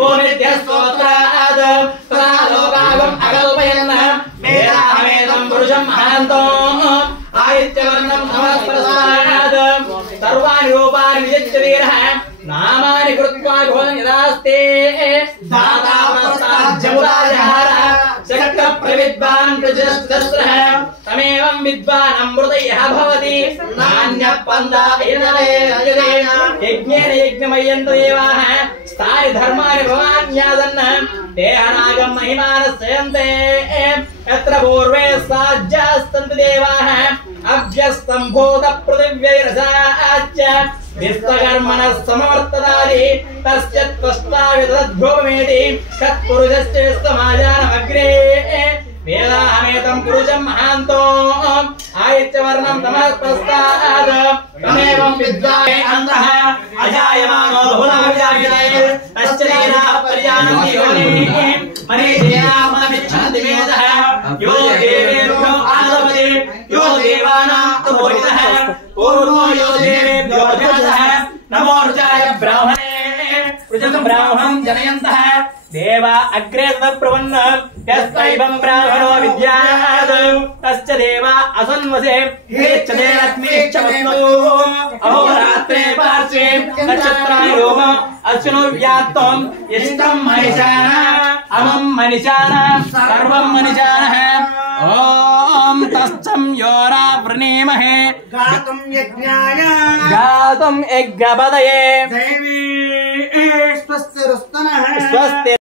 भूमिध्यस्तोत्राद लोकागम अकल्पयन् वेदाहमेतं पुरुषं महान्तो आदित्यवर्णं समस्परस्ताद सर्वाणि रूपाणि विजित्यवीरः नामानि कृत्वा घोषं यदास्ते दाता प्रस्ताज्यमुराजहार शक्र प्रविद्वान् प्रजस्तस्रः तमेवं विद्वान् अमृतयः भवति नान्यः पन्था यज्ञेन यज्ञमय्यन्त देवाः स्थाय धर्माणि भवान्यादन् देहनागं महिमानस्यन्ते यत्र पूर्वे साज्यास्तन्ति देवाः अभ्यस्तम्भूत पृथिव्यैरसाच्च विश्वकर्मणः समवर्तदादि तस्य त्वष्टाविदध्रुवमेति तत्पुरुषस्य विश्वमाजानमग्रे वेदाहमेतं पुरुषं महान्तो आदित्यवर्णं तमस्पस्ताद् तमेवं विद्वान् अन्तः अजायमानो बहुलाविजायते तस्य देहा पर्यानं योनिः मनीषेनाममिच्छन्ति मेधः यो देवेभ्यो आदपति यो देवानां तमोहितः पूर्वो यो देवेभ्यो जगतः नमो रुचाय ब्राह्मणे रुचकं ब्राह्मणं जनयन्तः देवा अग्रे तदप्रवन्न यस्त्वैवं ब्राह्मणो विद्यात् तस्य देवा असन्वसे हेच्छते लक्ष्मीश्च वस्तु अहोरात्रे पार्श्वे नक्षत्राणि रोम अश्विनो व्यात्तम् यष्टं मनिषाणः अमं मनिषाणः सर्वं मनिषाणः ॐ तस्सं योरा वृणीमहे गातुं यज्ञाय गातुं यज्ञपदये देवी स्वस्ति रुस्तनः स्वस्ति